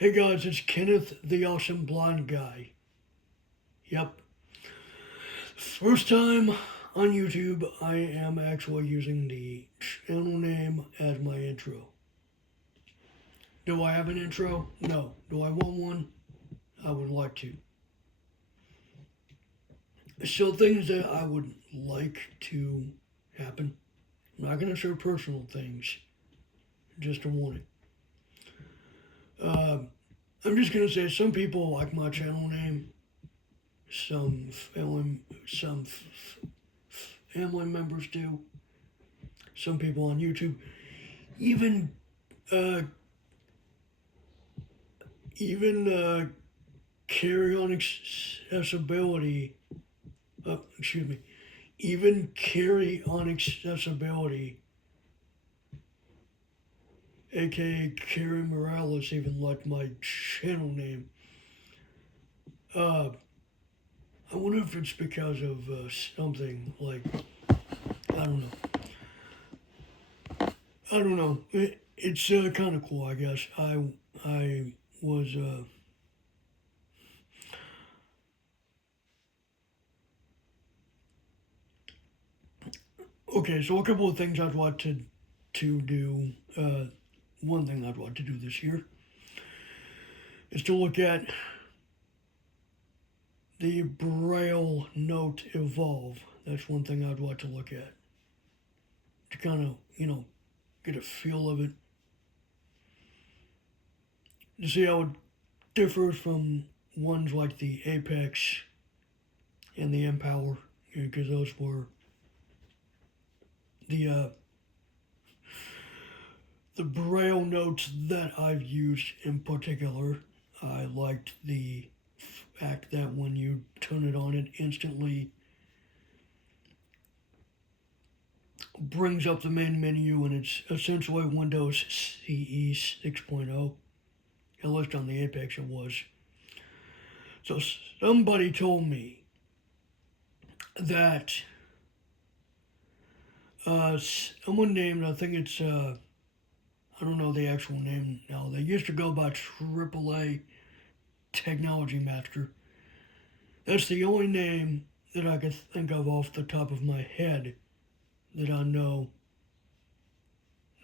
Hey guys, it's Kenneth the Awesome Blind Guy. Yep. First time on YouTube, I am actually using the channel name as my intro. Do I have an intro? No. Do I want one? I would like to. So, things that I would like to happen. I'm not going to share personal things, just a warning. Uh, I'm just going to say some people like my channel name. Some family members do. Some people on YouTube, even uh, even carry on accessibility. Excuse me. Even carry on accessibility, aka Carrie Morales, even like my channel name. Uh, I wonder if it's because of something like I don't know. I don't know. It's kind of cool, I guess. I was okay. So a couple of things I'd want to do. One thing I'd want to do this year is to look at the Braille note evolve. That's one thing I'd want to look at to kind of get a feel of it, to see how it differs from ones like the Apex and the Empower, because those were the uh, the Braille notes that I've used in particular. I liked the fact that when you turn it on, it instantly brings up the main menu, and it's essentially Windows CE 6.0. At least on the Apex it was. So somebody told me that someone named, I think it's, I don't know the actual name now. They used to go by AAA Technology Master. That's the only name that I can think of off the top of my head that I know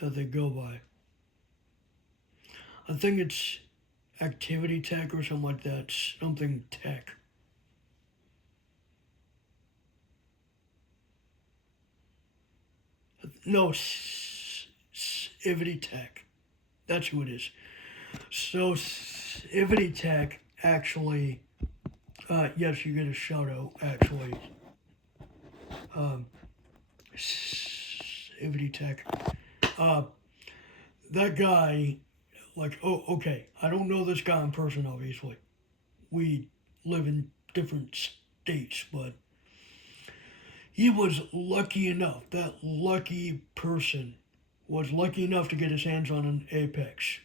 that they go by. I think it's Activity Tech or something like that. Something Tech. No, Ivity Tech. That's who it is. So, Ivity Tech actually, yes, you get a shout out actually. Um, Ivity Tech. Uh, that guy, like, oh, okay, I don't know this guy in person, obviously. We live in different states, but he was lucky enough, that lucky person was lucky enough to get his hands on an Apex.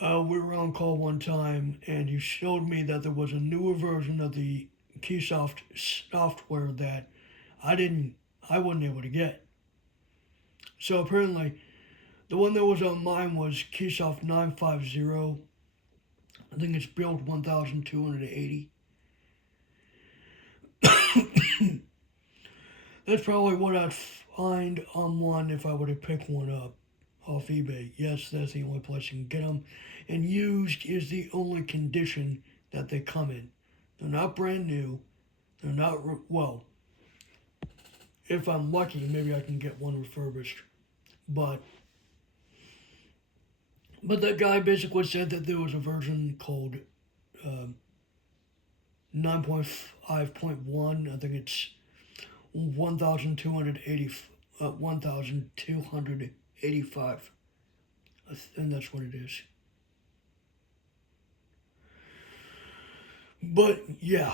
We were on call one time, and he showed me that there was a newer version of the Keysoft software that I wasn't able to get. So apparently, the one that was on mine was Keysoft 950. I think it's build 1280. That's probably what I'd find on one if I were to pick one up off eBay. Yes, that's the only place you can get them. And used is the only condition that they come in. They're not brand new. They're not, well, if I'm lucky, maybe I can get one refurbished. But that guy basically said that there was a version called 9.5.1. I think it's 1285. And that's what it is. But yeah.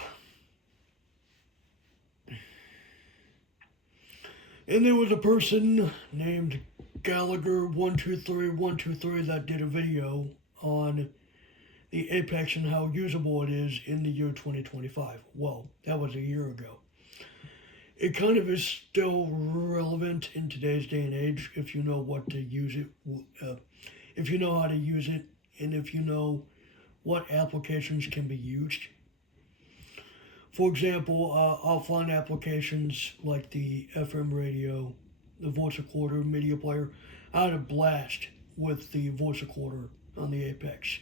And there was a person named Gallagher123123 that did a video on the Apex and how usable it is in the year 2025. Well, that was a year ago. It kind of is still relevant in today's day and age if you know what to use it. if you know how to use it and if you know what applications can be used. For example, offline applications like the FM radio, the voice recorder, media player. I had a blast with the voice recorder on the Apex,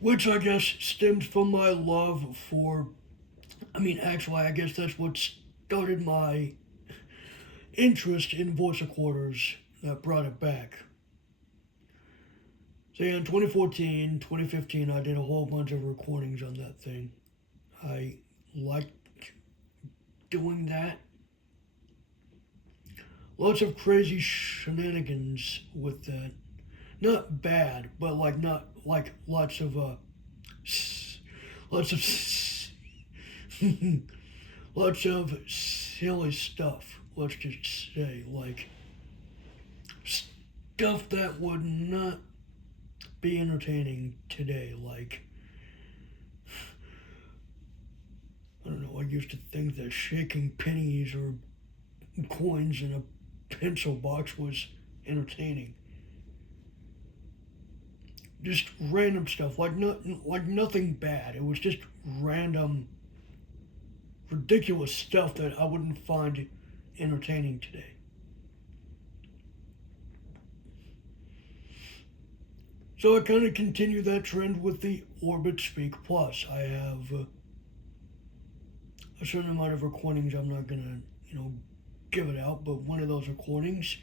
which I guess stems from my love for. Actually, I guess that's what started my interest in voice recorders that brought it back. So yeah, in 2014, 2015, I did a whole bunch of recordings on that thing. I liked doing that. Lots of crazy shenanigans with that. Not bad, but like not like lots of lots of silly stuff. Let's just say like stuff that would not be entertaining today. Like I don't know. I used to think that shaking pennies or coins in a pencil box was entertaining. Just random stuff, like nothing bad. It was just random, ridiculous stuff that I wouldn't find entertaining today. So I kind of continue that trend with the Orbit Speak Plus. I have a certain amount of recordings. I'm not gonna, give it out, but one of those recordings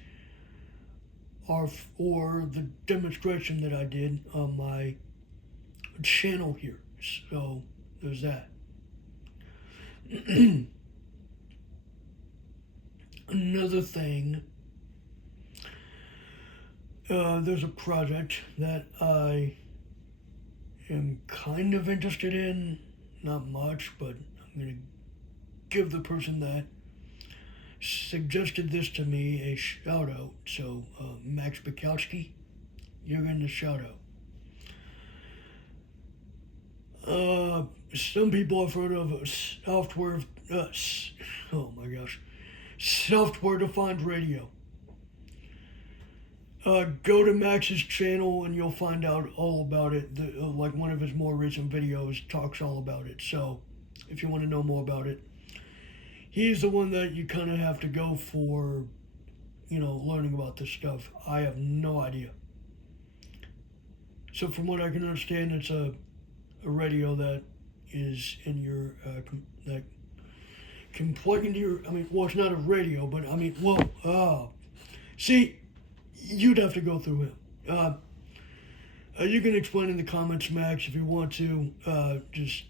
are for the demonstration that I did on my channel here. So there's that. Another thing, there's a project that I am kind of interested in, not much, but I'm going to give the person that suggested this to me a shout out. So, Max Bukowski, you're getting a shout out. Some people have heard of software, software defined radio. Go to Max's channel and you'll find out all about it. Like one of his more recent videos talks all about it. So, if you want to know more about it, he's the one that you kind of have to go for, learning about this stuff. I have no idea. So from what I can understand, it's a radio that is in your, that can plug into your, it's not a radio, but see, you'd have to go through him. You can explain in the comments, Max, if you want to. Just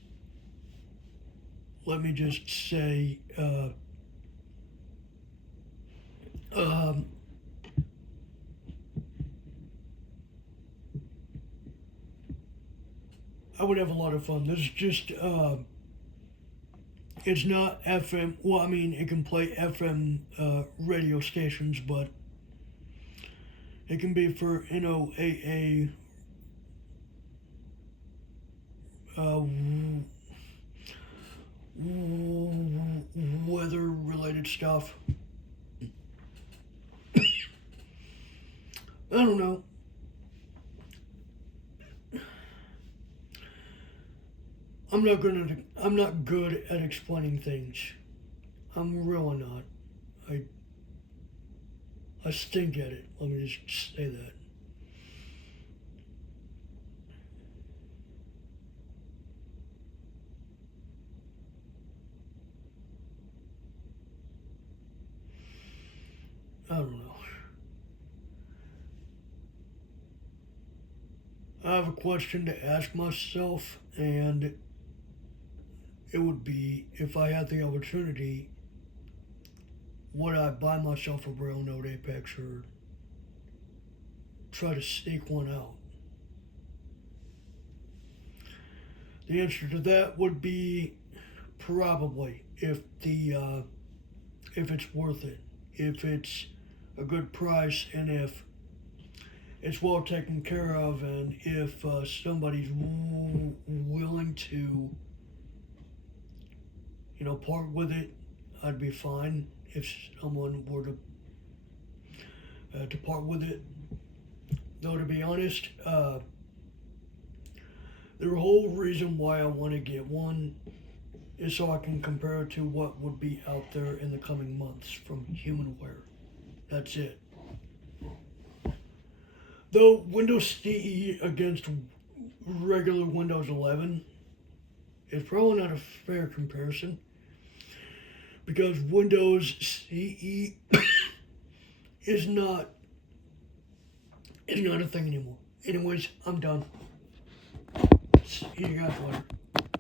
let me just say, I would have a lot of fun. This is just, it's not FM. Well, it can play FM radio stations, but it can be for NOAA weather related stuff. I don't know. I'm not good at explaining things. I'm really not. I stink at it. Let me just say that. I don't know. I have a question to ask myself, and it would be, if I had the opportunity, would I buy myself a Braille Note Apex or try to sneak one out? The answer to that would be probably, if it's worth it, if it's a good price, and if it's well taken care of, and if somebody's willing to, part with it, I'd be fine. If someone were to part with it, Though, to be honest, the whole reason why I want to get one is so I can compare it to what would be out there in the coming months from Humanware. That's it. Though Windows CE against regular Windows 11 is probably not a fair comparison because Windows CE is not a thing anymore. Anyways, I'm done. See you guys later.